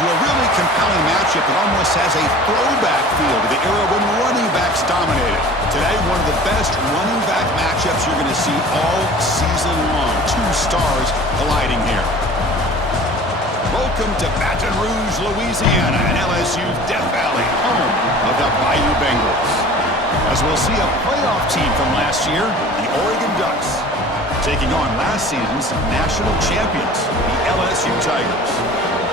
into a really compelling matchup that almost has a throwback feel to the era when running backs dominated. Today, one of the best running back matchups you're going to see all season long. Two stars colliding here. Welcome to Baton Rouge, Louisiana, and LSU's Death Valley, home of the Bayou Bengals. As we'll see a playoff team from last year, the Oregon Ducks, taking on last season's national champions, the LSU Tigers.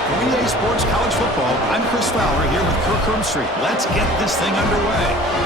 For EA Sports College Football, I'm Chris Fowler here with Kirk Herbstreit. Let's get this thing underway.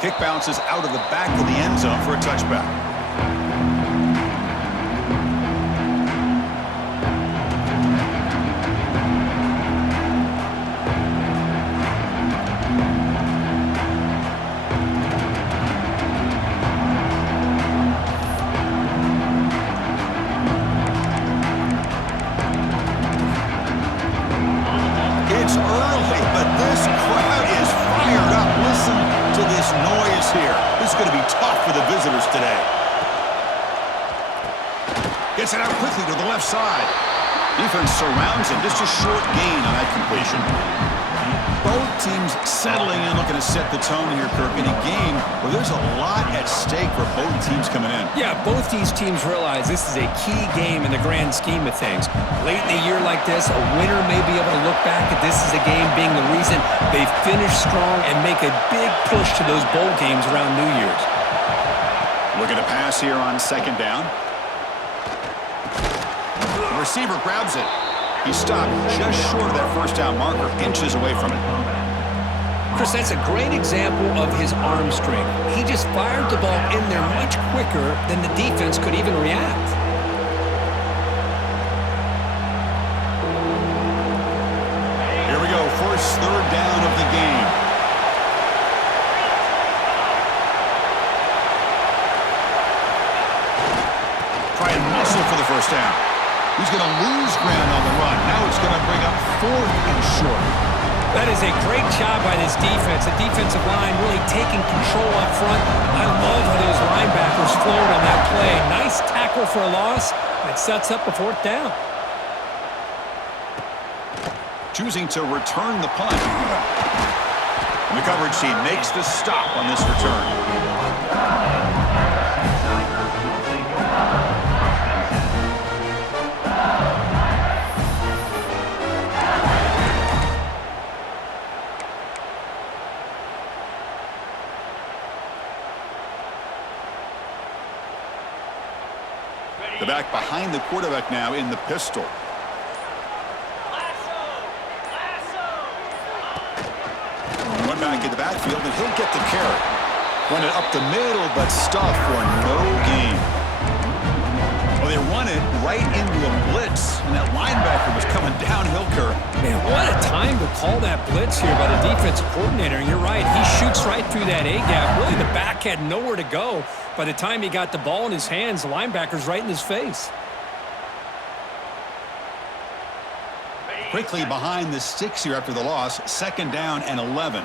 Kick bounces out of the back of the end zone for a touchback. It's early, but this crowd is fired up. Listen to this noise here. This is going to be tough for the visitors today. Gets it out quickly to the left side. Defense surrounds him. Just a short gain on that completion. Both teams settling in, looking to set the tone here, Kirk, in a game where there's a lot at stake for both teams coming in. Yeah, both these teams realize this is a key game in the grand scheme of things. Late in a year like this, a winner may be able to look back at this as a game being the reason they finish strong and make a big push to those bowl games around New Year's. Looking to pass here on second down. The receiver grabs it. He stopped just short of that first down marker, inches away from it. Chris, that's a great example of his arm strength. He just fired the ball in there much quicker than the defense could even react. Here we go, first third down of the game. Try and muscle for the first down. He's going to lose ground on the run. Now it's going to bring up fourth and short. That is a great job by this defense. The defensive line really taking control up front. I love how those linebackers flowed on that play. Nice tackle for a loss. It sets up a fourth down. Choosing to return the punt. And the coverage team makes the stop on this return. The back behind the quarterback now in the pistol. One back in the backfield, and he'll get the carry. Run it up the middle, but stuff for no gain. Well, they run it right into a blitz, and that linebacker was coming downhill, Kirk. Man, what a time to call that blitz here by the defensive coordinator. And you're right, he shoots right through that A-gap. Really, the back had nowhere to go. By the time he got the ball in his hands, the linebacker's right in his face. Quickly behind the sticks here after the loss, second down and 11.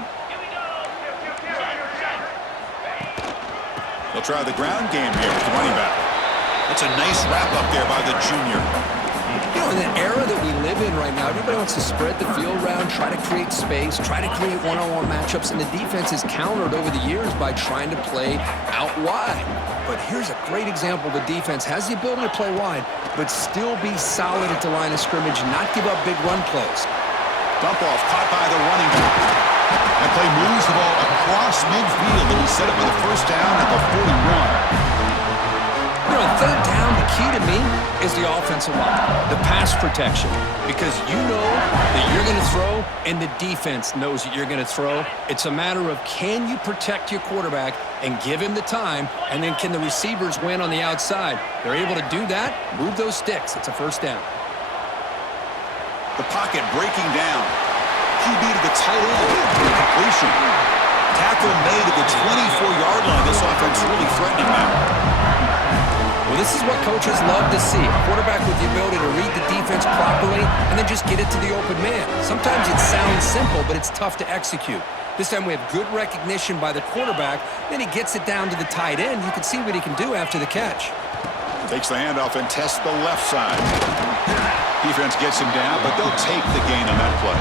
They'll try the ground game here with the running back. That's a nice wrap up there by the junior. You know, in the era that we live in right now, everybody wants to spread the field around, try to create space, try to create one-on-one matchups, and the defense is countered over the years by trying to play out wide. But here's a great example. The defense has the ability to play wide, but still be solid at the line of scrimmage and not give up big run plays. Dump off caught by the running back. That play moves the ball across midfield, and he set up with a first down at the 41. You know, third down, the key to me is the offensive line, the pass protection, because you know that you're going to throw and the defense knows that you're going to throw. It's a matter of can you protect your quarterback and give him the time, and then can the receivers win on the outside? They're able to do that, move those sticks. It's a first down. The pocket breaking down. QB to the tight end. Completion. Tackle made at the 24-yard line. This offense really threatening now. Well, this is what coaches love to see. A quarterback with the ability to read the defense properly and then just get it to the open man. Sometimes it sounds simple, but it's tough to execute. This time we have good recognition by the quarterback. Then he gets it down to the tight end. You can see what he can do after the catch. Takes the handoff and tests the left side. Defense gets him down, but they'll take the gain on that play.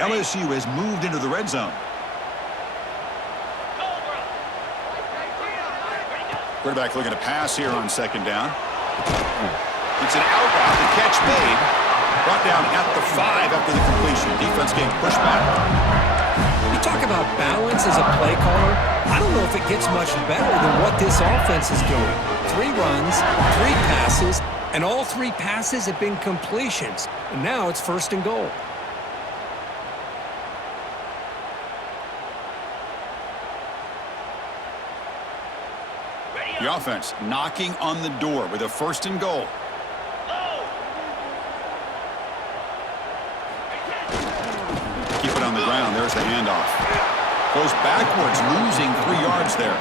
LSU has moved into the red zone. Quarterback looking to pass here on second down. It's an out route. The catch made. Brought down at the 5 after the completion. Defense getting pushed back. You talk about balance as a play caller. I don't know if it gets much better than what this offense is doing. 3 runs, 3 passes, and all 3 passes have been completions. And now it's 1st and goal. The offense knocking on the door with a 1st and goal. Keep it on the ground. There's the handoff. Goes backwards, losing 3 yards there.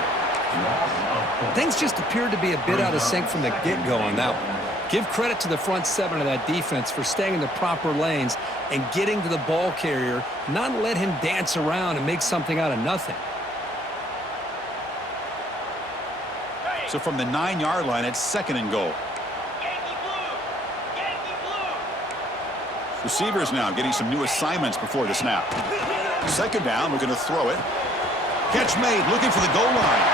Things just appeared to be a bit out of sync from the get-go on that one. Give credit to the front 7 of that defense for staying in the proper lanes and getting to the ball carrier, not let him dance around and make something out of nothing. So from the 9-yard line, it's 2nd and goal. Yankee blue! Yankee blue! Receivers now getting some new assignments before the snap. 2nd down, we're going to throw it. Catch made, looking for the goal line.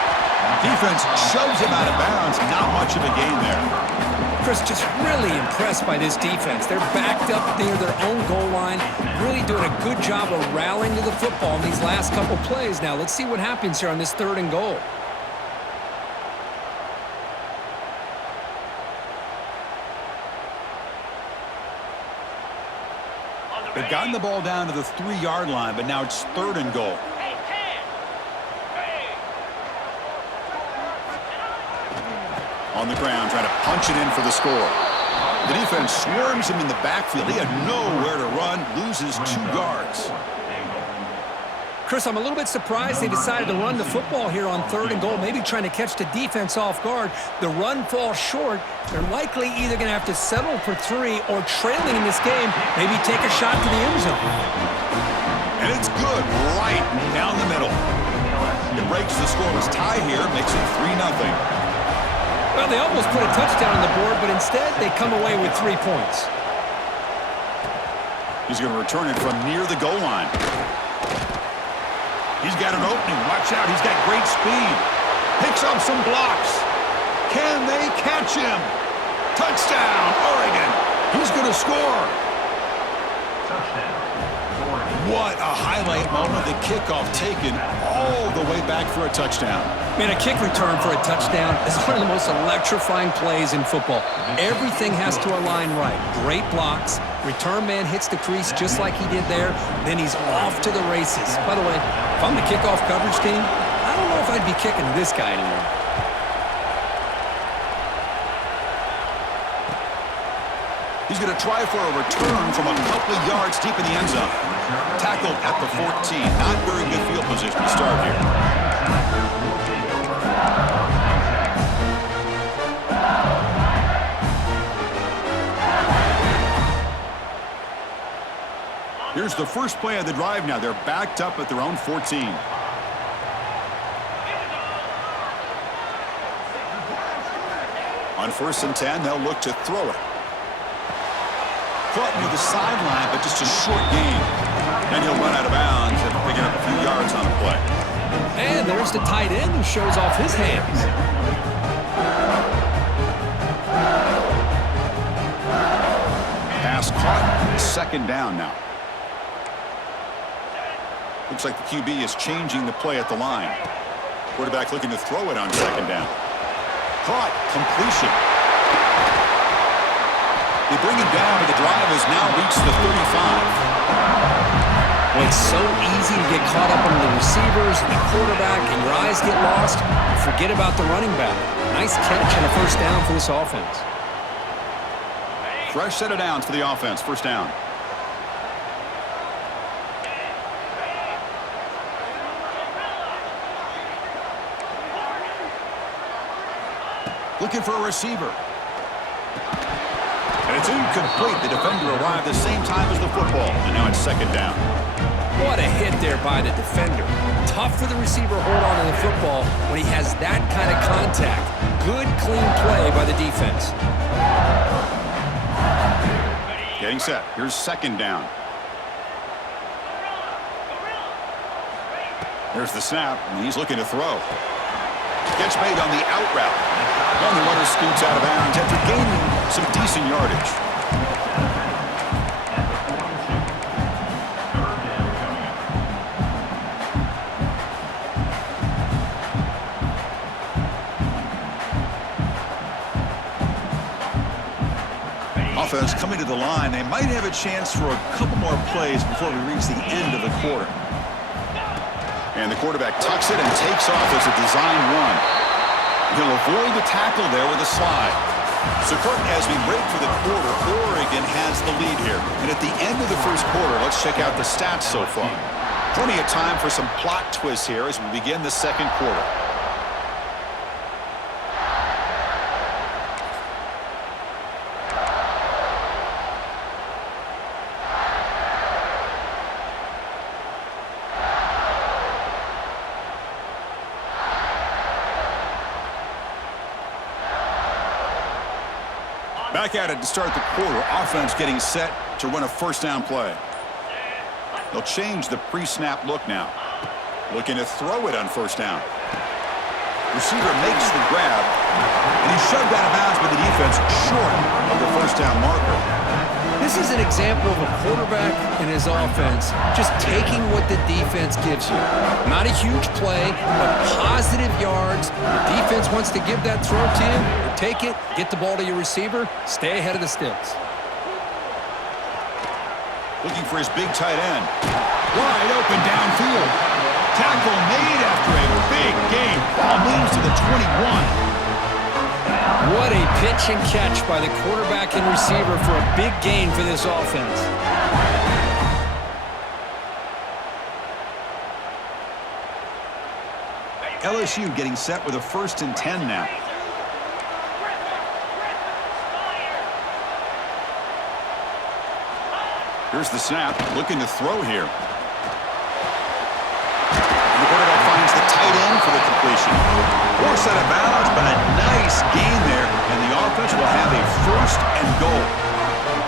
Defense shoves him out of bounds. Not much of a gain there. Chris, just really impressed by this defense. They're backed up near their own goal line, really doing a good job of rallying to the football in these last couple plays. Now, let's see what happens here on this 3rd and goal. They've gotten the ball down to the 3-yard line, but now it's 3rd and goal. On the ground, trying to punch it in for the score. The defense swarms him in the backfield. He had nowhere to run, loses 2 yards. Chris, I'm a little bit surprised they decided to run the football here on 3rd and goal, maybe trying to catch the defense off guard. The run falls short. They're likely either going to have to settle for 3 or trailing in this game, maybe take a shot to the end zone. And it's good right down the middle. It breaks the scoreless tie here, makes it 3-0. Well, they almost put a touchdown on the board, but instead they come away with 3 points. He's going to return it from near the goal line. He's got an opening. Watch out. He's got great speed. Picks up some blocks. Can they catch him? Touchdown, Oregon. He's going to score. What a highlight moment. The kickoff taken all the way back for a touchdown. Man, a kick return for a touchdown is one of the most electrifying plays in football. Everything has to align right. Great blocks. Return man hits the crease just like he did there. Then he's off to the races. By the way, if I'm the kickoff coverage team, I don't know if I'd be kicking to this guy anymore. He's going to try for a return from a couple of yards deep in the end zone. Tackled at the 14. Not very good field position to start here. Here's the first play of the drive now. They're backed up at their own 14. On 1st and 10, they'll look to throw it. Caught near the sideline, but just a short gain. And he'll run out of bounds after picking up a few yards on the play. And there's the tight end who shows off his hands. Pass caught. 2nd down now. Looks like the QB is changing the play at the line. Quarterback looking to throw it on 2nd down. Caught. Completion. They bring him down, but the drive has now reached the Well, it's so easy to get caught up on the receivers and the quarterback, and your eyes get lost. You forget about the running back. Nice catch and a first down for this offense. Fresh set of downs for the offense. First down. Looking for a receiver. And it's incomplete. The defender arrived the same time as the football. And now it's second down. What a hit there by the defender. Tough for the receiver to hold on to the football when he has that kind of contact. Good, clean play by the defense. Getting set. Here's second down. There's the snap, and he's looking to throw. Catch made on the out route. And the runner scoots out of bounds after gaining some decent yardage. Offense coming to the line. They might have a chance for a couple more plays before we reach the end of the quarter. And the quarterback tucks it and takes off as a design run. He'll avoid the tackle there with a slide. So, Kirk, as we break for the quarter, Oregon has the lead here. And at the end of the first quarter, let's check out the stats so far. Plenty of time for some plot twists here as we begin the second quarter. Back at it to start the quarter. Offense getting set to run a first down play. They'll change the pre-snap look now. Looking to throw it on first down. Receiver makes the grab, and he's shoved out of bounds by the defense short of the first down marker. This is an example of a quarterback and his offense just taking what the defense gives you. Not a huge play, but positive yards. The defense wants to give that throw to you. You take it, get the ball to your receiver, stay ahead of the sticks. Looking for his big tight end. Wide open downfield. Tackle made after a big gain. Ball moves to the 21. What a pitch and catch by the quarterback and receiver for a big gain for this offense. LSU getting set with a 1st and 10 now. Here's the snap, looking to throw here. And the quarterback finds the tight end for the completion. Forced out of bounds, but a nice gain there, and the offense will have a 1st and goal.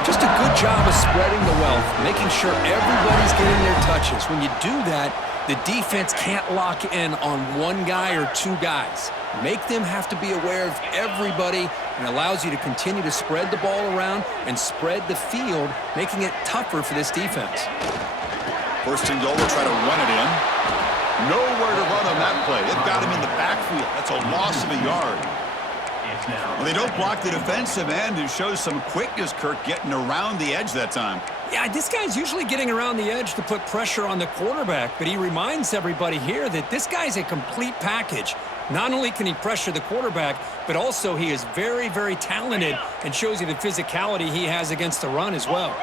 Just a good job of spreading the wealth, making sure everybody's getting their touches. When you do that, the defense can't lock in on one guy or two guys. Make them have to be aware of everybody, and allows you to continue to spread the ball around and spread the field, making it tougher for this defense. 1st and goal, will try to run it in. Nowhere to run on that play. They've got him in the backfield. That's a loss of a yard. Well, they don't block the defensive end, who shows some quickness, Kirk, getting around the edge that time. Yeah, this guy's usually getting around the edge to put pressure on the quarterback, but he reminds everybody here that this guy's a complete package. Not only can he pressure the quarterback, but also he is very, very talented and shows you the physicality he has against the run as well.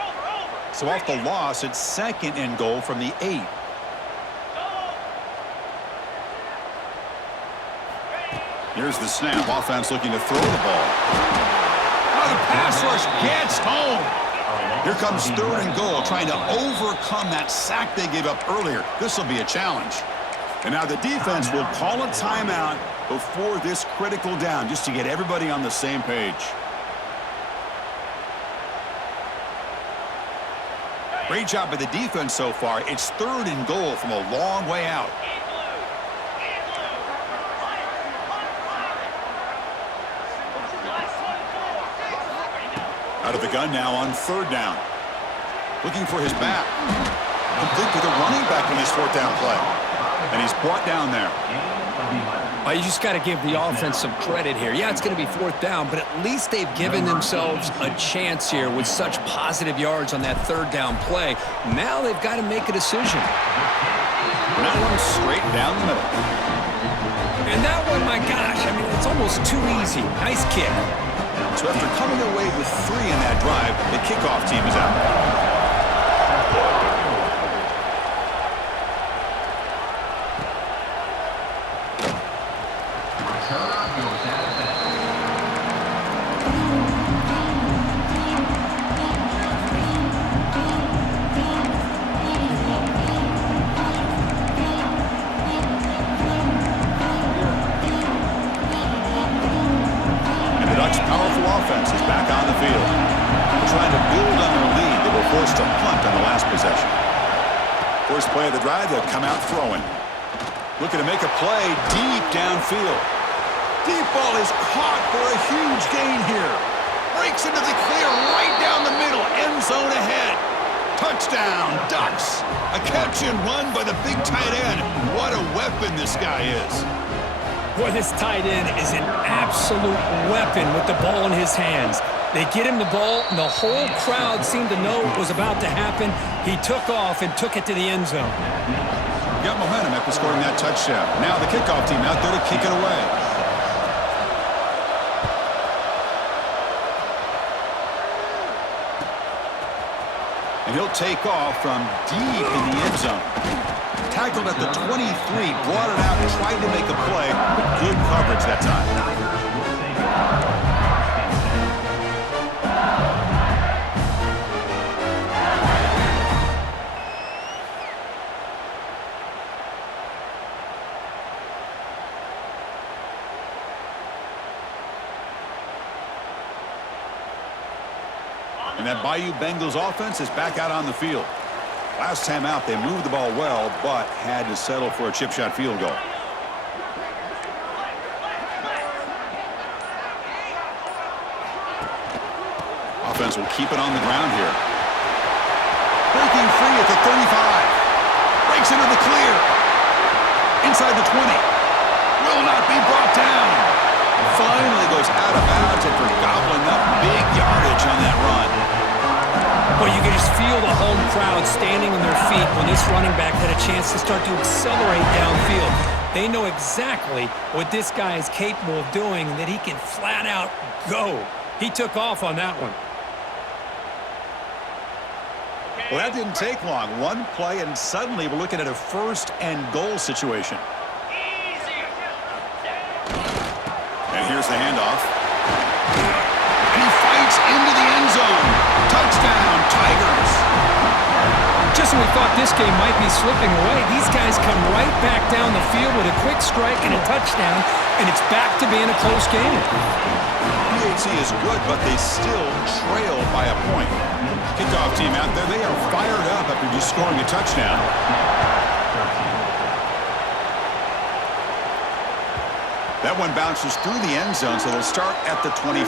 So off the loss, it's 2nd and goal from the 8. Here's the snap. Offense looking to throw the ball. Oh, the pass rush gets home. Here comes 3rd and goal, trying to overcome that sack they gave up earlier. This will be a challenge. And now the defense will call a timeout before this critical down, just to get everybody on the same page. Great job by the defense so far. It's 3rd and goal from a long way out. Out of the gun now on 3rd down. Looking for his back. Complete to the running back in this 4th down play. And he's brought down there. You just got to give the offense some credit here. Yeah, it's going to be fourth down, but at least they've given themselves a chance here with such positive yards on that third down play. Now they've got to make a decision. And that one straight down the middle. And that one, my gosh, I mean, it's almost too easy. Nice kick. So after coming away with 3 in that drive, the kickoff team is out. Forced to punt on the last possession. First play of the drive, they'll come out throwing. Looking to make a play deep downfield. Deep ball is caught for a huge gain here. Breaks into the clear right down the middle. End zone ahead. Touchdown, Ducks. A catch and run by the big tight end. What a weapon this guy is. Boy, this tight end is an absolute weapon with the ball in his hands. They get him the ball, and the whole crowd seemed to know what was about to happen. He took off and took it to the end zone. Got momentum after scoring that touchdown. Now the kickoff team out there to kick it away. And he'll take off from deep in the end zone. Tackled at the 23, brought it out, tried to make a play, but good coverage that time. And that Bayou Bengals offense is back out on the field. Last time out, they moved the ball well, but had to settle for a chip shot field goal. Offense will keep it on the ground here. Breaking free at the 35. Breaks into the clear. Inside the 20. Will not be brought down. Finally goes out of bounds after gobbling up big yardage on that run. But you can just feel the home crowd standing on their feet when this running back had a chance to start to accelerate downfield. They know exactly what this guy is capable of doing, that he can flat out go. He took off on that one. Well, that didn't take long. One play, and suddenly we're looking at a first and goal situation. And here's the handoff. And he fights into the end zone. Touchdown, Tigers. Just when we thought this game might be slipping away, these guys come right back down the field with a quick strike and a touchdown, and it's back to being a close game. PHC is good, but they still trail by a point. Kickoff team out there, they are fired up after just scoring a touchdown. That one bounces through the end zone, so they'll start at the 25.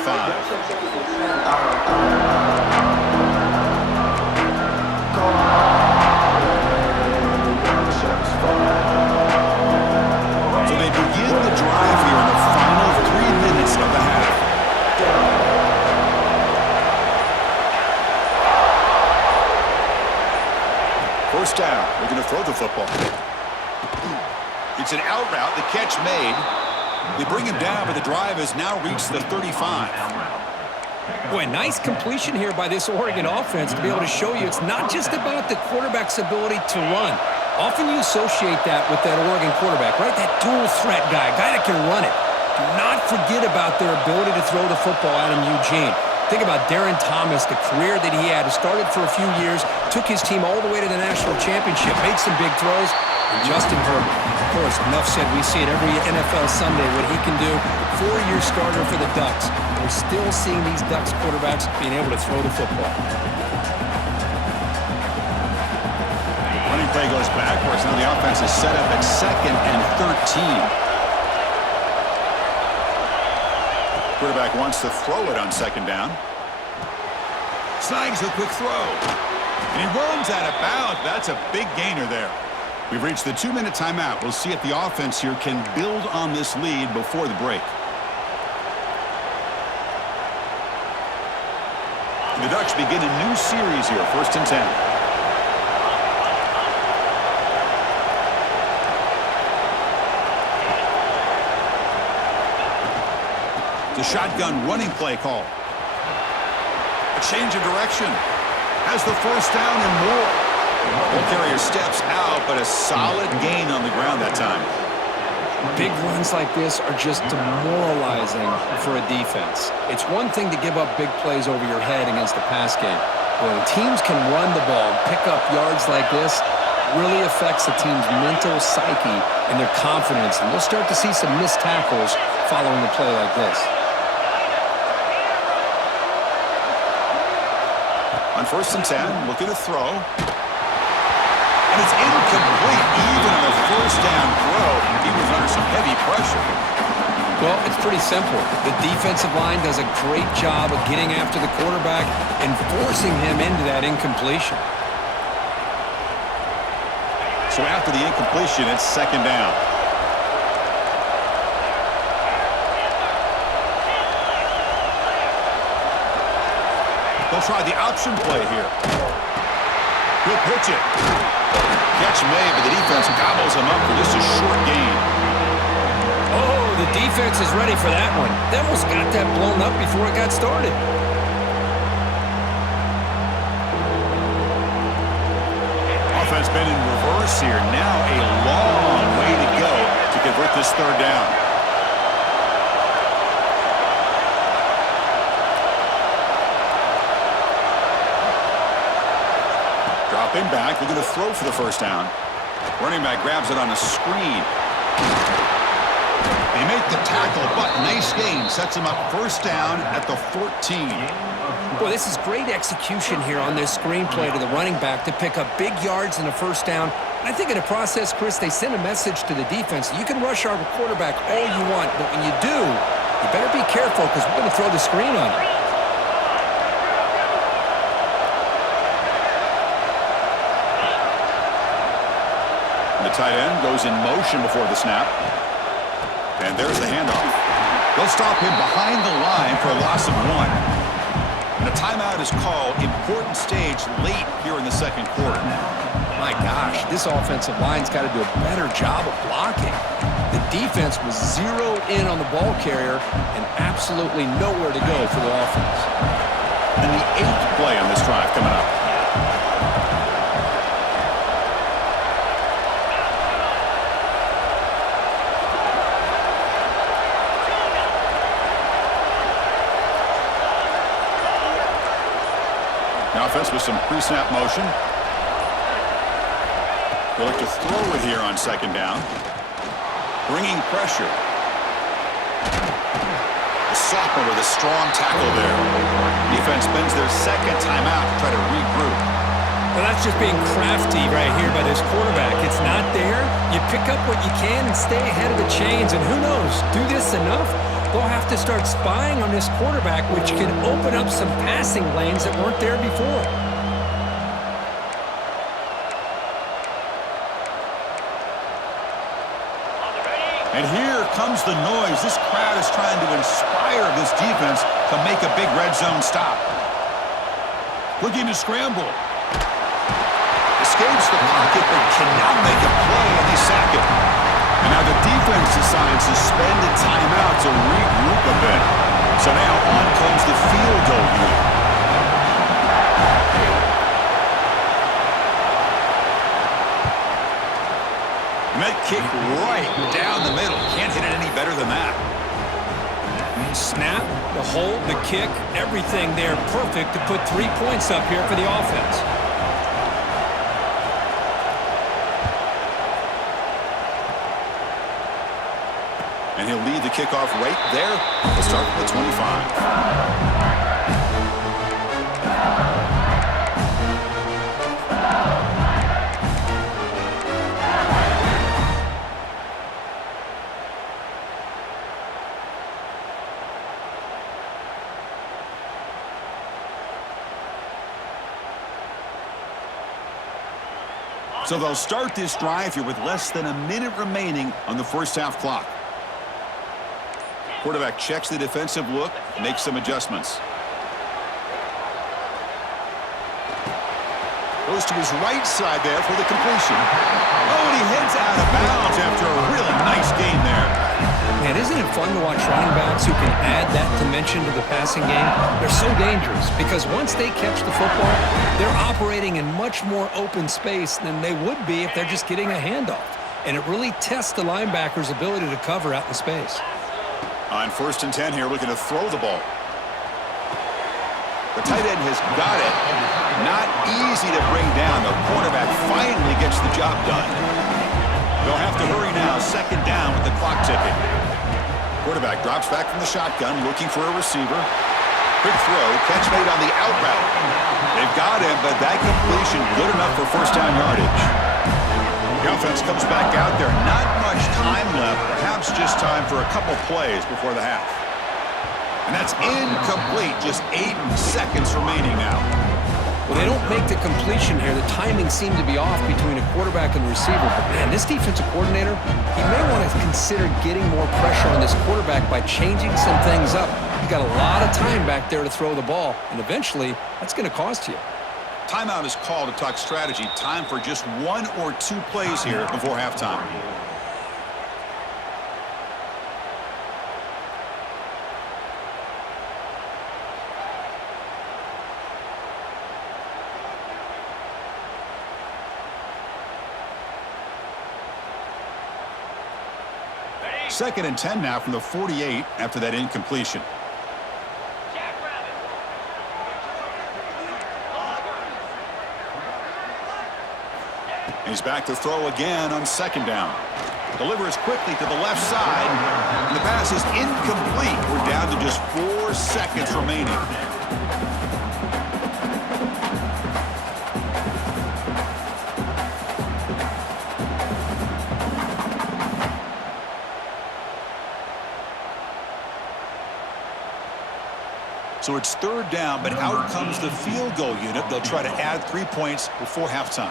So they begin the drive here in the final 3 minutes of the half. First down, we're going to throw the football. It's an out route, the catch made. They bring him down, but the drive has now reached the 35. Boy, nice completion here by this Oregon offense to be able to show you it's not just about the quarterback's ability to run. Often you associate that with that Oregon quarterback, right? That dual threat guy that can run it. Do not forget about their ability to throw the football out in Eugene. Think about Darren Thomas, the career that he had. He started for a few years, took his team all the way to the national championship, made some big throws. And Justin Herbert, of course, enough said, we see it every NFL Sunday what he can do. 4-year starter for the Ducks. We're still seeing these Ducks quarterbacks being able to throw the football. Running play goes backwards. Now the offense is set up at 2nd and 13. Quarterback wants to throw it on 2nd down. Snags a quick throw. And he runs out of bounds. That's a big gainer there. We've reached the 2-minute timeout. We'll see if the offense here can build on this lead before the break. The Ducks begin a new series here, 1st and 10. The shotgun running play call. A change of direction. Has the first down and more. Ball carrier steps out, but a solid gain on the ground that time. Big runs like this are just demoralizing for a defense. It's one thing to give up big plays over your head against a pass game. But when teams can run the ball, pick up yards like this, really affects the team's mental psyche and their confidence. And you'll start to see some missed tackles following a play like this. On 1st and 10, looking to throw. And it's incomplete. Even on a 1st down throw, he was under some heavy pressure. Well, it's pretty simple. The defensive line does a great job of getting after the quarterback and forcing him into that incompletion. So after the incompletion, it's 2nd down. They'll try the option play here. He'll pitch it. Catch made, but the defense gobbles him up for just a short gain. Oh, the defense is ready for that one. They almost got that blown up before it got started. Offense been in reverse here. Now a long way to go to convert this 3rd down. Dropping back, looking to throw for the 1st down. Running back grabs it on a screen. They make the tackle, but nice gain. Sets him up 1st down at the 14. Boy, this is great execution here on this screenplay to the running back to pick up big yards in the 1st down. And I think in the process, Chris, they send a message to the defense. You can rush our quarterback all you want, but when you do, you better be careful because we're going to throw the screen on him. The tight end goes in motion before the snap. And there's the handoff. They'll stop him behind the line for a loss of 1. And a timeout is called. Important stage late here in the 2nd quarter. My gosh, this offensive line's got to do a better job of blocking. The defense was zeroed in on the ball carrier and absolutely nowhere to go for the offense. And the 8th play on this drive coming up. Offense with some pre-snap motion. They'll look to throw it here on 2nd down. Bringing pressure. The sophomore with a strong tackle there. Defense spends their 2nd timeout to try to regroup. Well, that's just being crafty right here by this quarterback. It's not there. You pick up what you can and stay ahead of the chains. And who knows, do this enough, they'll have to start spying on this quarterback, which can open up some passing lanes that weren't there before. And here comes the noise. This crowd is trying to inspire this defense to make a big red zone stop. Looking to scramble. Escapes the pocket, but cannot make a play, and they sack it. And now the defense decides to spend a timeout to regroup a bit. So now on comes the field goal unit. And that kick right down the middle. Can't hit it any better than that. Snap, the hold, the kick, everything there perfect to put 3 points up here for the offense. And he'll lead the kickoff right there. We'll start with the 25. So they'll start this drive here with less than a minute remaining on the first half clock. Quarterback checks the defensive look, makes some adjustments. Goes to his right side there for the completion. Oh, and he heads out of bounds after a really nice gain there. Man, isn't it fun to watch running backs who can add that dimension to the passing game? They're so dangerous because once they catch the football, they're operating in much more open space than they would be if they're just getting a handoff. And it really tests the linebacker's ability to cover out in space. On 1st and 10 here, looking to throw the ball. The tight end has got it. Not easy to bring down. The quarterback finally gets the job done. They'll have to hurry now. 2nd down with the clock ticking. Quarterback drops back from the shotgun, looking for a receiver. Quick throw, catch made on the out route. They've got him, but that completion good enough for 1st down yardage. The offense comes back out there. Not much time left. Perhaps just time for a couple plays before the half. And that's incomplete. Just 8 seconds remaining now. Well, they don't make the completion here. The timing seemed to be off between a quarterback and receiver. But, man, this defensive coordinator, he may want to consider getting more pressure on this quarterback by changing some things up. He's got a lot of time back there to throw the ball, and eventually that's going to cost you. Timeout is called to talk strategy. Time for just 1 or 2 plays here before halftime. Second and 10 now from the 48 after that incompletion. He's back to throw again on 2nd down. Delivers quickly to the left side. And the pass is incomplete. We're down to just 4 seconds remaining. So it's 3rd down, but out comes the field goal unit. They'll try to add 3 points before halftime.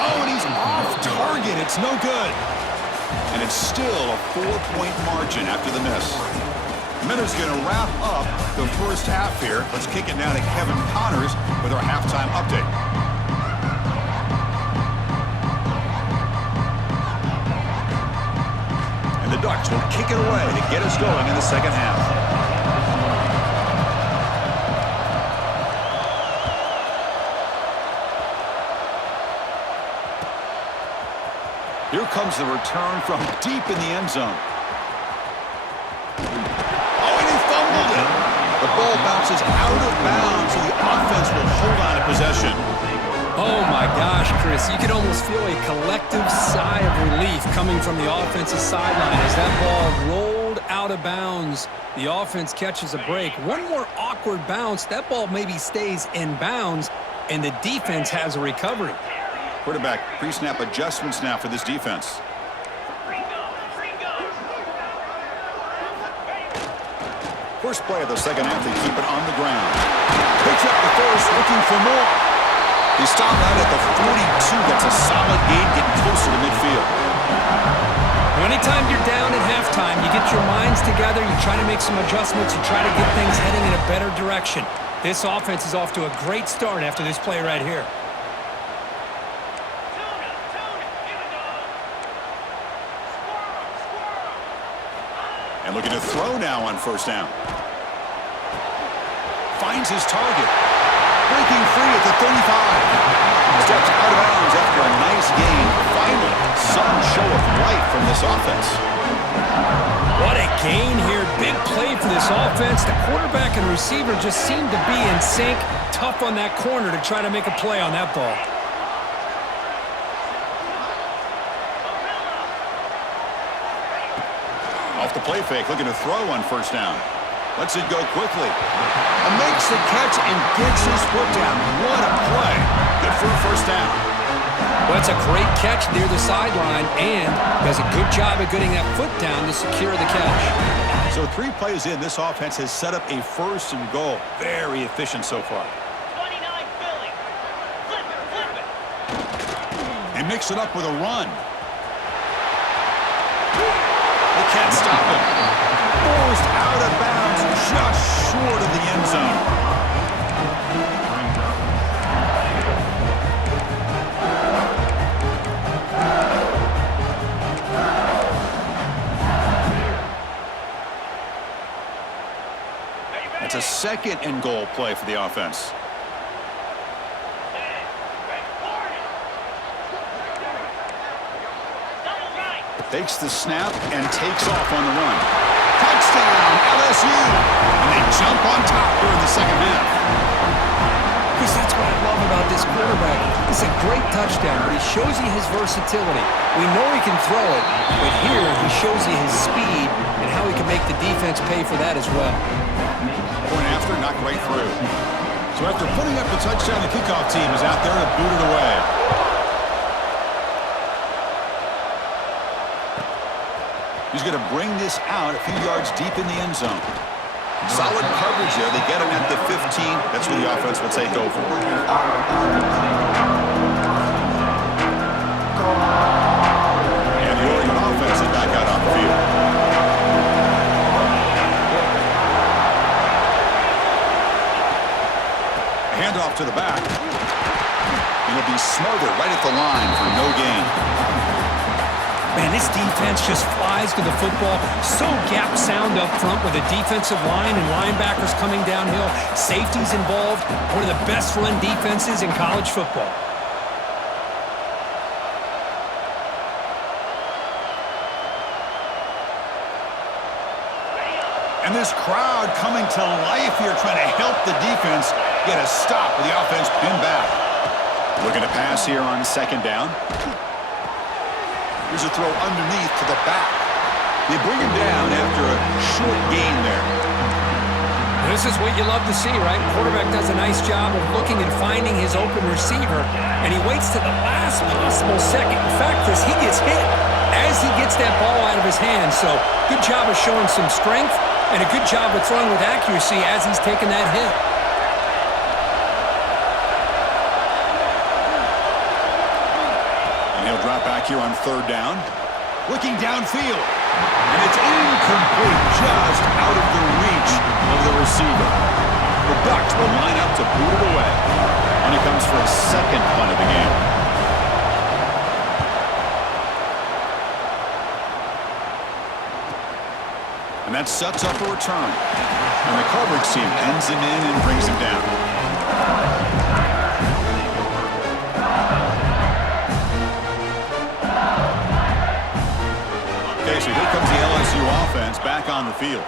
Oh, and he's off target. It's no good. And it's still a 4-point margin after the miss. Miller's going to wrap up the first half here. Let's kick it now to Kevin Connors with our halftime update. The Ducks will kick it away to get us going in the second half. Here comes the return from deep in the end zone. Oh, and he fumbled it. The ball bounces out of bounds, so the offense will hold on to possession. Oh, my gosh, Chris. You can almost feel a collective sigh of relief coming from the offensive sideline as that ball rolled out of bounds. The offense catches a break. One more awkward bounce. That ball maybe stays in bounds, and the defense has a recovery. Quarterback pre-snap adjustments now for this defense. First play of the second half, they keep it on the ground. Picks up the first, looking for more. He stopped out at the 42. That's a solid gain, getting closer to midfield. Anytime you're down at halftime, you get your minds together, you try to make some adjustments, you try to get things heading in a better direction. This offense is off to a great start after this play right here. And looking to throw now on 1st down. Finds his target. Breaking free at the 35. Steps out of bounds after a nice gain. Finally, some show of life from this offense. What a gain here. Big play for this offense. The quarterback and receiver just seem to be in sync. Tough on that corner to try to make a play on that ball. Off the play fake, looking to throw on 1st down. Lets it go quickly. And makes the catch and gets his foot down. What a play. Good for a 1st down. Well, that's a great catch near the sideline, and does a good job of getting that foot down to secure the catch. So 3 plays in, this offense has set up a 1st and goal. Very efficient so far. 29 Philly. Flip it, flip it. And mix it up with a run. They can't stop him. Forced out of bounds, just short of the end zone. It's a 2nd and goal play for the offense. Double right. Takes the snap and takes off on the run. Touchdown, LSU! And they jump on top here in the second half. Chris, that's what I love about this quarterback. It's a great touchdown, but he shows you his versatility. We know he can throw it, but here he shows you his speed and how he can make the defense pay for that as well. Point after, knocked right through. So after putting up the touchdown, the kickoff team is out there to boot it away. He's going to bring this out a few yards deep in the end zone. Solid coverage there. They get him at the 15. That's where the offense will take over. And the Oregon offense is back out on the field. Handoff to the back. And it'll be smothered right at the line for no gain. Man, this defense just flies to the football. So gap sound up front with a defensive line and linebackers coming downhill. Safeties involved. One of the best run defenses in college football. And this crowd coming to life here, trying to help the defense get a stop with the offense pinned back. Looking to pass here on 2nd down. Here's a throw underneath to the back. They bring him down after a short gain there. This is what you love to see, right? Quarterback does a nice job of looking and finding his open receiver, and he waits to the last possible second. In fact, Chris, he gets hit as he gets that ball out of his hands. So good job of showing some strength and a good job of throwing with accuracy as he's taking that hit. And he'll drop back here on 3rd down. Looking downfield. And it's incomplete, just out of the reach of the receiver. The Ducks will line up to boot it away. And it comes for a 2nd punt of the game. And that sets up a return. And the coverage team pens him in and brings him down. Okay, so here comes the LSU offense back on the field.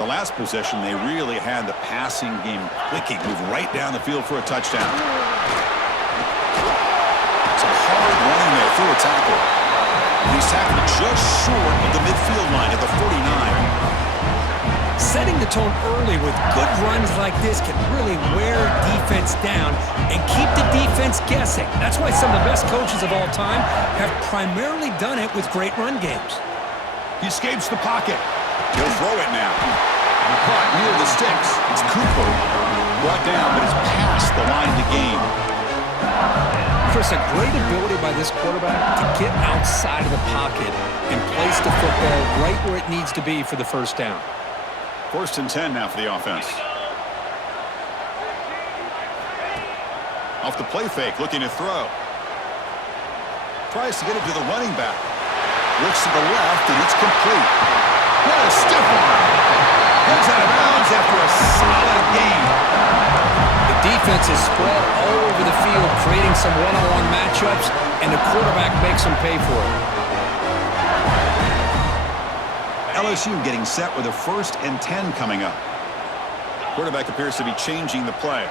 The last possession, they really had the passing game clicking. Move right down the field for a touchdown. It's a hard running there through a tackle. He's tackled just short of the midfield line at the 49. Setting the tone early with good runs like this can really wear defense down and keep the defense guessing. That's why some of the best coaches of all time have primarily done it with great run games. He escapes the pocket. He'll throw it now. Caught near the sticks. It's Cooper. Brought down, but it's past the line to gain. Chris, a great ability by this quarterback to get outside of the pocket and place the football right where it needs to be for the 1st down. 1st and 10 now for the offense. Off the play fake, looking to throw. Tries to get it to the running back. Looks to the left, and it's complete. What a stiff arm. Heads out of bounds after a solid gain. The defense is spread all over the field, creating some one-on-one matchups, and the quarterback makes them pay for it. LSU getting set with a 1st and 10 coming up. Quarterback appears to be changing the play.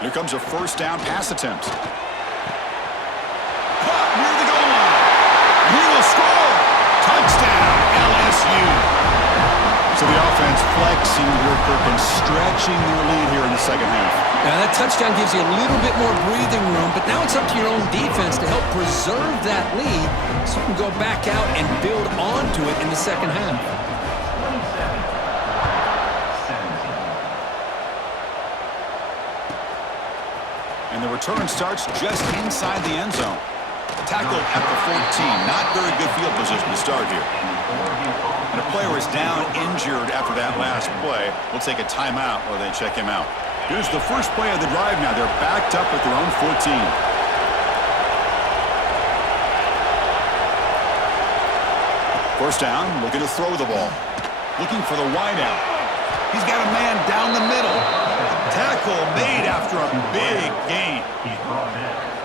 Here comes a 1st down pass attempt. Caught near the goal line. He will score. Touchdown, LSU. So the offense flexing here, Kirk, and stretching their lead here in the second half. Now, that touchdown gives you a little bit more breathing room, but now it's up to your own defense to help preserve that lead so you can go back out and build onto it in the second half. And the return starts just inside the end zone. Tackle at the 14. Not very good field position to start here. And a player is down injured after that last play. We'll take a timeout while they check him out. Here's the first play of the drive now. They're backed up at their own 14. First down, looking to throw the ball. Looking for the wideout. He's got a man down the middle. Tackle made after a big gain.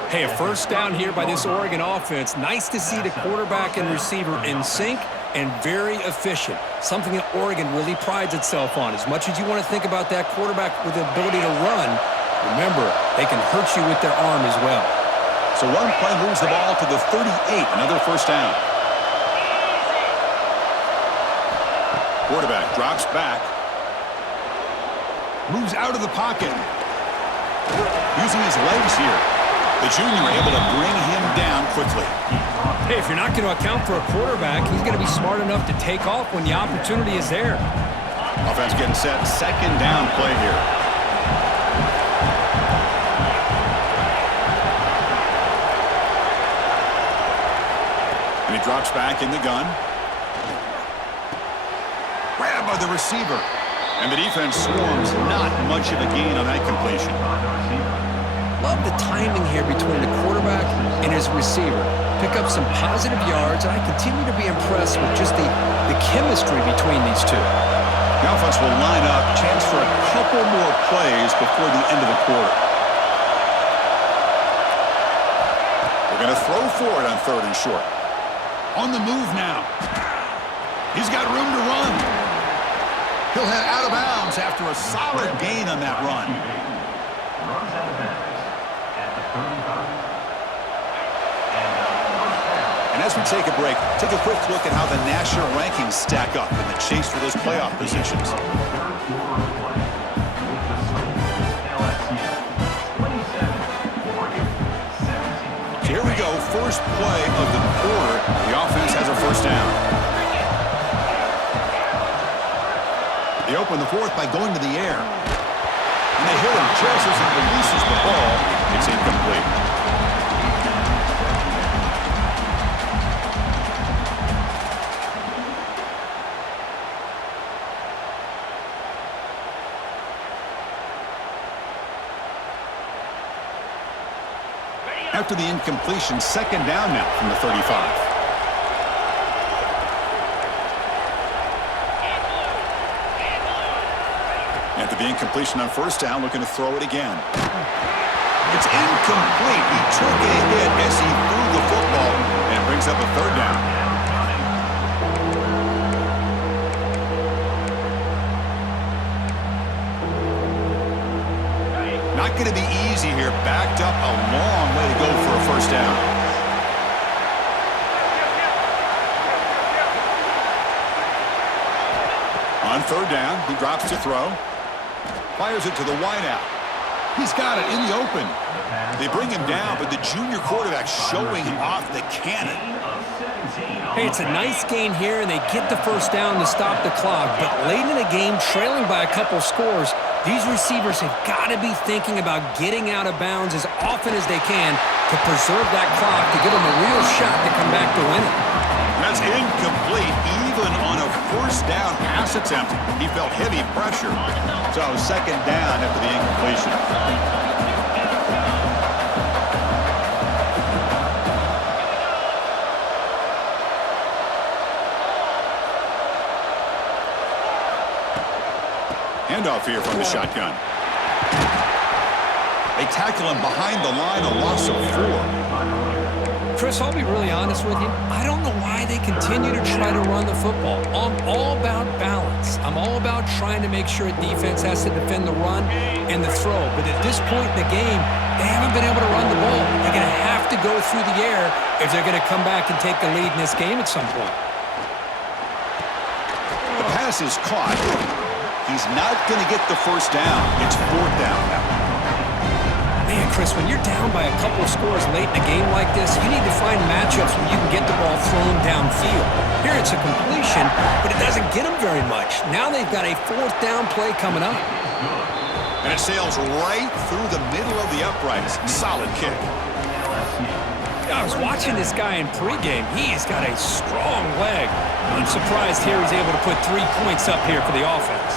Hey, a first down here by this Oregon offense. Nice to see the quarterback and receiver in sync and very efficient. Something that Oregon really prides itself on. As much as you want to think about that quarterback with the ability to run, remember, they can hurt you with their arm as well. So one play moves the ball to the 38. Another first down. Quarterback drops back. Moves out of the pocket. Using his legs here. The junior able to bring him down quickly. Hey, if you're not going to account for a quarterback, he's going to be smart enough to take off when the opportunity is there. Offense getting set. Second down play here. And he drops back in the gun. Grabbed by the receiver. And the defense swarms. Not much of a gain on that completion. Love the timing here between the quarterback and his receiver. Pick up some positive yards, and I continue to be impressed with just the chemistry between these two. The offense will line up. Chance for a couple more plays before the end of the quarter. They're going to throw for it on third and short. On the move now. He's got room to run. He'll head out of bounds after a solid gain on that run. And as we take a break, take a quick look at how the national rankings stack up in the chase for those playoff positions. So here we go, first play of the quarter. The offense has a first down. They open the fourth by going to the air. And they hit him just as he releases the ball. It's incomplete. After the incompletion, second down now from the 35. After the incompletion on first down, looking to throw it again. It's incomplete. He took a hit as he threw the football, and it brings up a third down. Not going to be easy here. Backed up a long way to go for a first down. On third down, he drops to throw. Fires it to the wideout. He's got it in the open. They bring him down, but the junior quarterback showing off the cannon. Hey, it's a nice gain here, and they get the first down to stop the clock. But late in the game, trailing by a couple scores, these receivers have got to be thinking about getting out of bounds as often as they can to preserve that clock to give them a real shot to come back to win it. That's incomplete. Even on a first down pass attempt, he felt heavy pressure. So second down after the incompletion. Handoff here from the shotgun. They tackle him behind the line, a loss of 4. Chris, I'll be really honest with you. I don't know why they continue to try to run the football. I'm all about balance. I'm all about trying to make sure a defense has to defend the run and the throw. But at this point in the game, they haven't been able to run the ball. They're going to have to go through the air if they're going to come back and take the lead in this game at some point. The pass is caught. He's not going to get the first down. It's fourth down now. Man, Chris, when you're down by a couple of scores late in a game like this, you need to find matchups where you can get the ball thrown downfield. Here it's a completion, but it doesn't get them very much. Now they've got a fourth down play coming up. And it sails right through the middle of the uprights. Solid kick. I was watching this guy in pregame. He's got a strong leg. I'm surprised here he's able to put 3 points up here for the offense.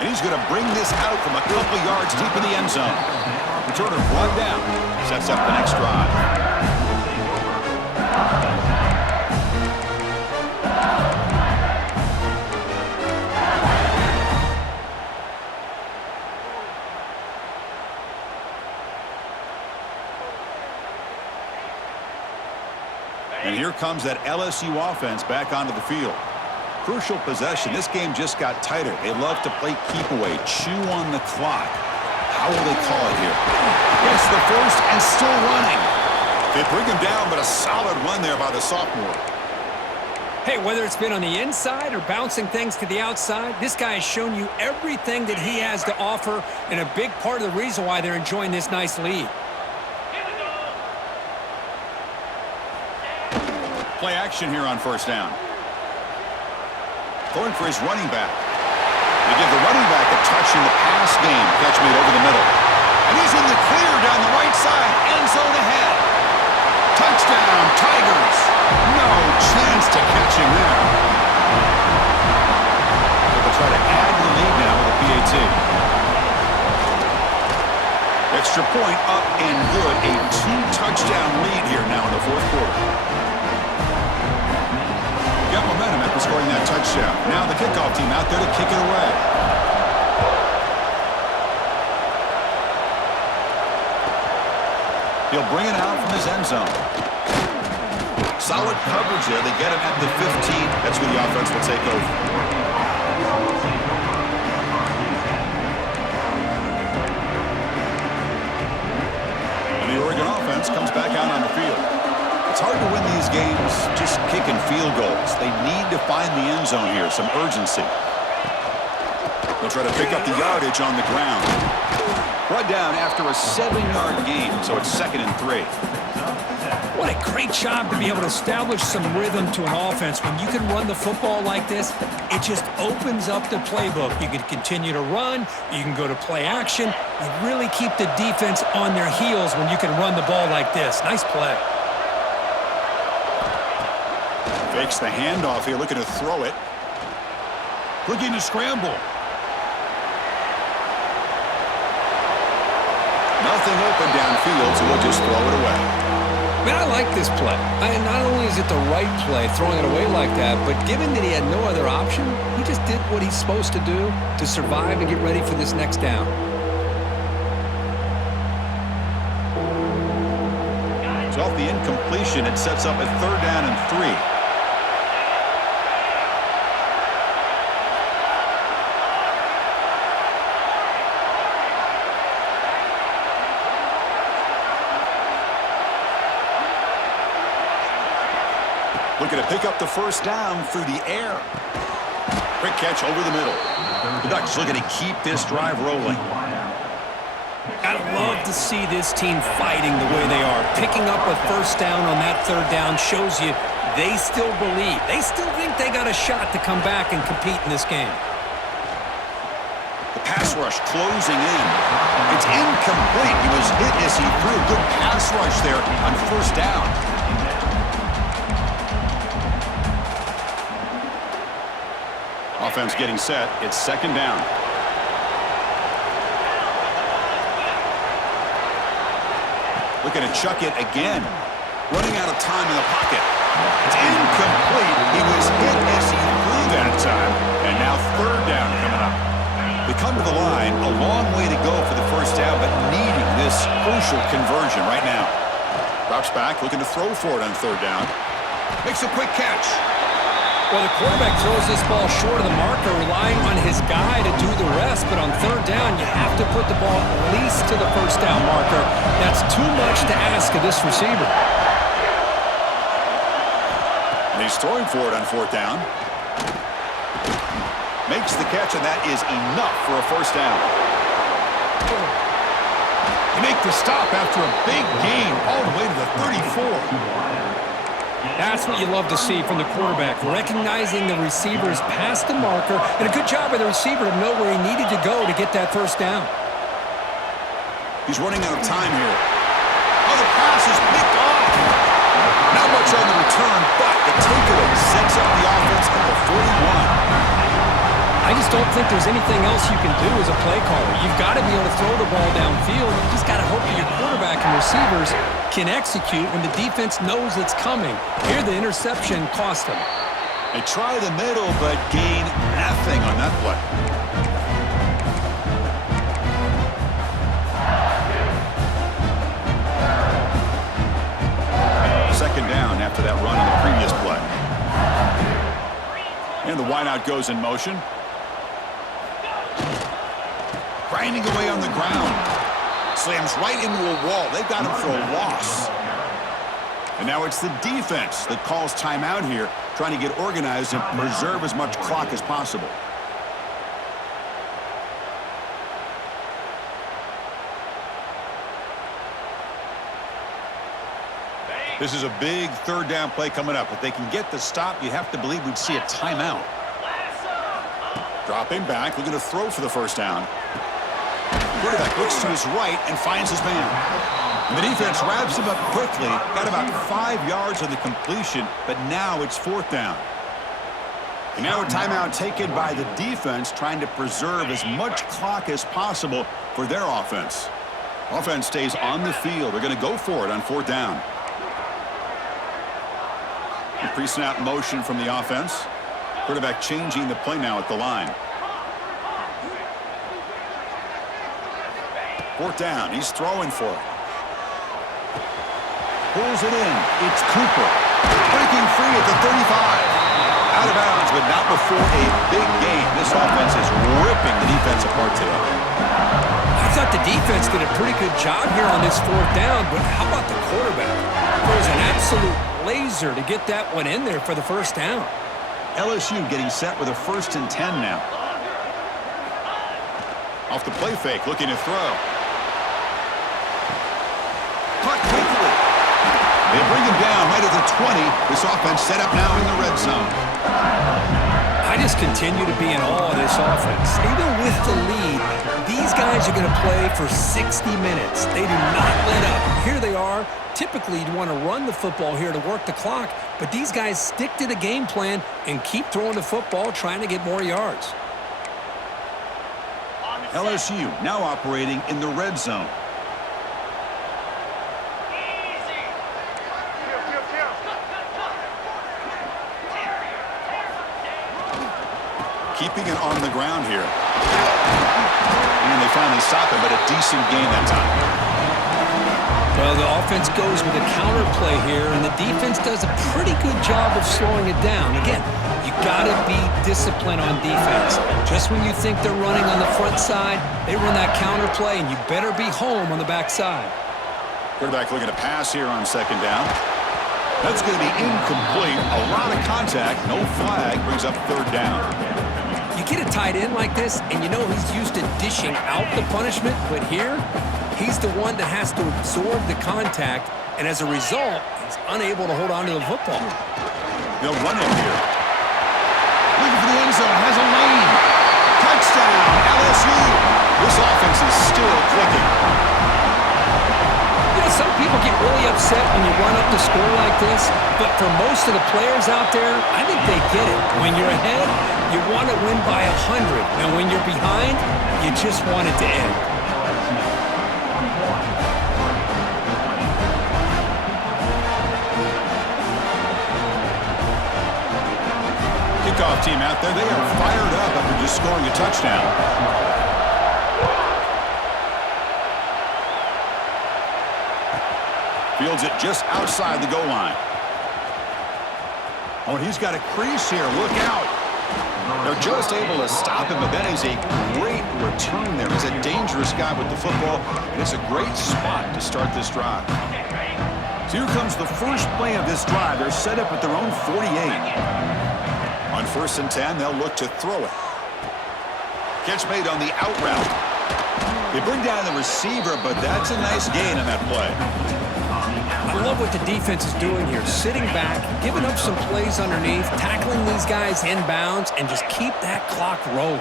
And he's going to bring this out from a couple yards deep in the end zone. Returner brought down. Sets up the next drive. And here comes that LSU offense back onto the field. Crucial possession. This game just got tighter. They love to play keep away, chew on the clock. How will they call it here? Gets the first and still running. They bring him down, but a solid run there by the sophomore. Hey, whether it's been on the inside or bouncing things to the outside, this guy has shown you everything that he has to offer, and a big part of the reason why they're enjoying this nice lead. Play action here on first down. Throwing for his running back. They give the running back a touch in the pass game. Catch made over the middle. And he's in the clear down the right side. End zone ahead. Touchdown, Tigers. No chance to catch him there. They'll try to add to the lead now with a PAT. Extra point up and good. A 2-touchdown lead here now in the fourth quarter. Got momentum after scoring that touchdown. Now the kickoff team out there to kick it away. He'll bring it out from his end zone. Solid coverage there. They get him at the 15. That's where the offense will take over. And the Oregon offense comes back out on the field. It's hard to win these games just kicking field goals. They need to find the end zone here, some urgency. They'll try to pick up the yardage on the ground. Brought down after a 7-yard gain, so it's 2nd and 3. What a great job to be able to establish some rhythm to an offense. When you can run the football like this, it just opens up the playbook. You can continue to run. You can go to play action. You really keep the defense on their heels when you can run the ball like this. Nice play. Fakes the handoff here, looking to throw it. Looking to scramble. Nothing open downfield, so we'll just throw it away. Man, I like this play. Not only is it the right play, throwing it away like that, but given that he had no other option, he just did what he's supposed to do to survive and get ready for this next down. So off the incompletion, it sets up a 3rd down and 3. Looking to pick up the first down through the air. Quick catch over the middle. The Ducks looking to keep this drive rolling. I love to see this team fighting the way they are. Picking up a first down on that 3rd down shows you they still believe. They still think they got a shot to come back and compete in this game. The pass rush closing in. It's incomplete. He was hit as he threw. Good pass rush there on first down. Offense getting set. It's 2nd down. Looking to chuck it again. Running out of time in the pocket. It's incomplete. He was hit as he threw that time. And now 3rd down coming up. They come to the line. A long way to go for the first down, but needing this crucial conversion right now. Drops back, looking to throw for it on 3rd down. Makes a quick catch. Well, the quarterback throws this ball short of the marker, relying on his guy to do the rest. But on 3rd down, you have to put the ball at least to the first down marker. That's too much to ask of this receiver. And he's throwing for it on fourth down. Makes the catch, and that is enough for a first down. They make the stop after a big gain all the way to the 34. That's what you love to see from the quarterback, recognizing the receiver's past the marker, and a good job by the receiver to know where he needed to go to get that first down. He's running out of time here. Oh, the pass is picked off. Not much on the return, but the takeaway sets up the offense at the 41. I just don't think there's anything else you can do as a play caller. You've got to be able to throw the ball downfield. You just got to hope that your quarterback and receivers can execute when the defense knows it's coming. Here, the interception cost them. They try the middle, but gain nothing on that play. Second down after that run on the previous play. And the wideout goes in motion. Grinding away on the ground. Slams right into a wall. They've got him for a loss. And now it's the defense that calls timeout here, trying to get organized and preserve as much clock as possible. This is a big third down play coming up. If they can get the stop, you have to believe we'd see a timeout. Dropping back, looking to throw for the first down. Quarterback looks to his right and finds his man. The defense wraps him up quickly. Got about 5 yards on the completion, but now it's fourth down. And now a timeout taken by the defense, trying to preserve as much clock as possible for their offense. Offense stays on the field. They're going to go for it on fourth down. Pre-snap motion from the offense. Quarterback changing the play now at the line. Fourth down. He's throwing for it. Pulls it in. It's Cooper. Breaking free at the 35. Out of bounds, but not before a big gain. This offense is ripping the defense apart today. I thought the defense did a pretty good job here on this fourth down, but how about the quarterback? Throws an absolute laser to get that one in there for the first down. LSU getting set with a 1st and 10 now. Off the play fake, looking to throw. Caught quickly. They bring him down right at the 20. This offense set up now in the red zone. I just continue to be in awe of this offense. Even with the lead, these guys are going to play for 60 minutes. They do not let up. Here they are. Typically, you'd want to run the football here to work the clock, but these guys stick to the game plan and keep throwing the football, trying to get more yards. LSU now operating in the red zone. Keeping it on the ground here. And they finally stop him, but a decent gain that time. Well, the offense goes with a counter play here, and the defense does a pretty good job of slowing it down. Again, you got to be disciplined on defense. Just when you think they're running on the front side, they run that counter play, and you better be home on the back side. Quarterback looking to pass here on second down. That's going to be incomplete. A lot of contact, no flag, brings up third down. You get a tight end like this, and you know he's used to dishing out the punishment, but here, he's the one that has to absorb the contact, and as a result, he's unable to hold on to the football. They'll run him here. Looking for the end zone, has a lane. Touchdown, LSU. This offense is still clicking. You know, some people get really upset when you run up the score like this, but for most of the players out there, I think they get it. When you're ahead, you want to win by 100, and when you're behind, you just want it to end. Kickoff team out there, they are fired up after just scoring a touchdown. Fields it just outside the goal line. Oh, and he's got a crease here. Look out. They're just able to stop him, but that is a great return there. He's a dangerous guy with the football, and it's a great spot to start this drive. So here comes the first play of this drive. They're set up at their own 48. On 1st and 10, they'll look to throw it. Catch made on the out route. They bring down the receiver, but that's a nice gain on that play. I love what the defense is doing here. Sitting back, giving up some plays underneath, tackling these guys inbounds, and just keep that clock rolling.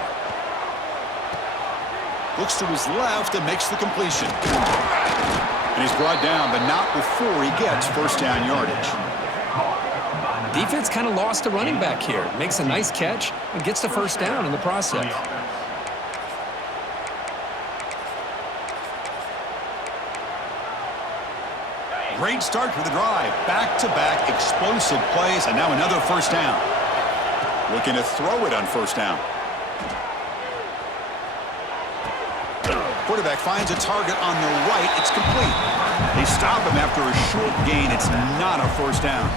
Looks to his left and makes the completion. And he's brought down, but not before he gets first down yardage. Defense kind of lost the running back here. Makes a nice catch and gets the first down in the process. Great start to the drive. Back-to-back explosive plays, and now another first down. Looking to throw it on first down. Quarterback finds a target on the right. It's complete. They stop him after a short gain. It's not a first down.